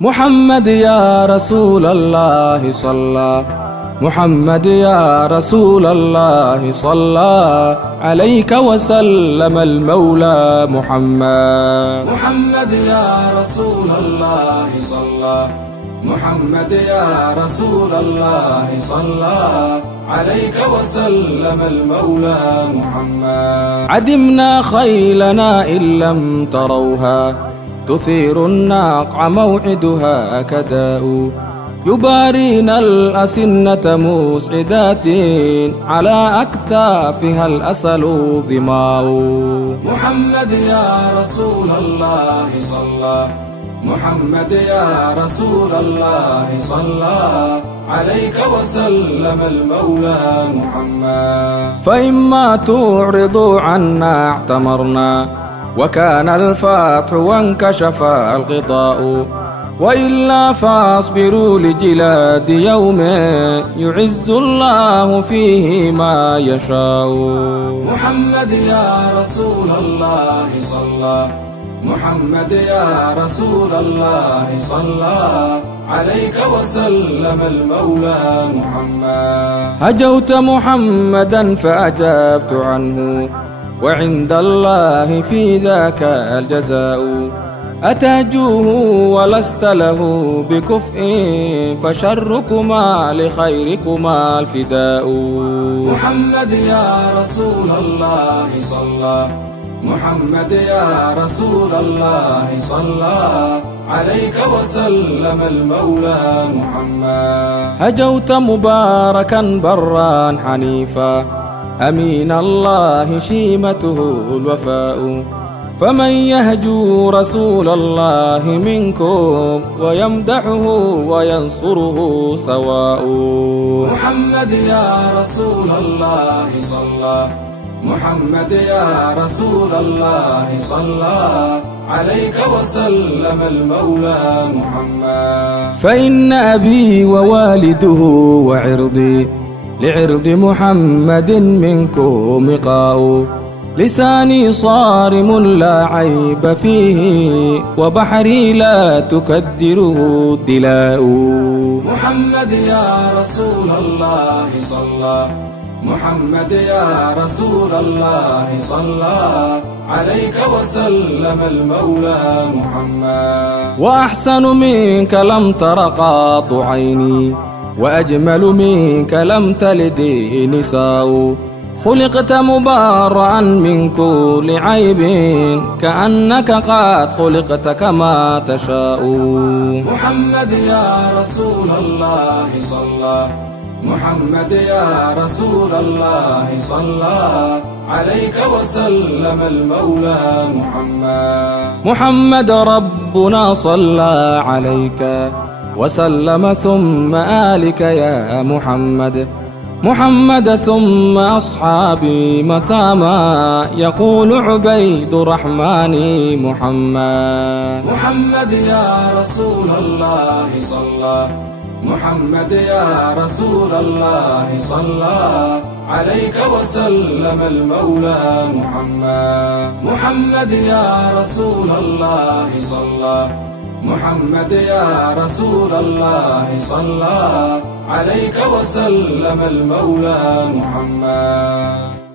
محمد يا رسول الله صلى، محمد يا رسول الله صلى عليك وسلم المولى محمد. محمد يا رسول الله صلى، محمد يا رسول الله صلى عليك وسلم المولى محمد. عدمنا خيلنا إن لم تروها، تثير الناقع موعدها كداء، يبارين الأسنة مسعدات، على أكتافها الأسل ظماء. محمد يا رسول الله صلى، محمد يا رسول الله صلى عليك وسلم المولى محمد. فإما تعرضوا عنا اعتمرنا، وكان الفتح وانكشف الغطاء، وإلا فاصبروا لجلاد يوم يعز الله فيه ما يشاء. محمد يا رسول الله صلى، محمد يا رسول الله صلى عليك وسلم المولى محمد. هجوت محمدا فأجبت عنه، وعند الله في ذاك الجزاء. أتهجوه ولست له بكفء، فشركما لخيركما الفداء. محمد يا رسول الله صلى، محمد يا رسول الله صلى عليك وسلم المولى محمد. هجوت مباركا برا حنيفا، أمين الله شيمته الوفاء. فمن يهجو رسول الله منكم، ويمدحه وينصره سواء. محمد يا رسول الله صلى، محمد يا رسول الله صلى عليك وسلم المولى محمد. فإن أبي ووالده وعرضي لعرض محمد منكم وقاء. لساني صارم لا عيب فيه، وبحري لا تكدره الدلاء. محمد يا رسول الله صلى، محمد يا رسول الله صلى عليك وسلم المولى محمد. وأحسن منك لم تر قاط عيني، وأجمل منك لم تلد نساء. خلقت مبرأ من كل عيب، كأنك قد خلقت كما تشاء. محمد يا رسول الله صلى، محمد يا رسول الله صلى عليك وسلم المولى محمد. محمد ربنا صلى عليك وسلم، ثم آلك يا محمد. محمد ثم أصحابي متى ما يقول عبيد الرحمن محمد. محمد يا رسول الله صلى، محمد يا رسول الله صلى عليك وسلم المولى محمد. محمد يا رسول الله صلى، محمد يا رسول الله صلى عليك وسلم المولى محمد.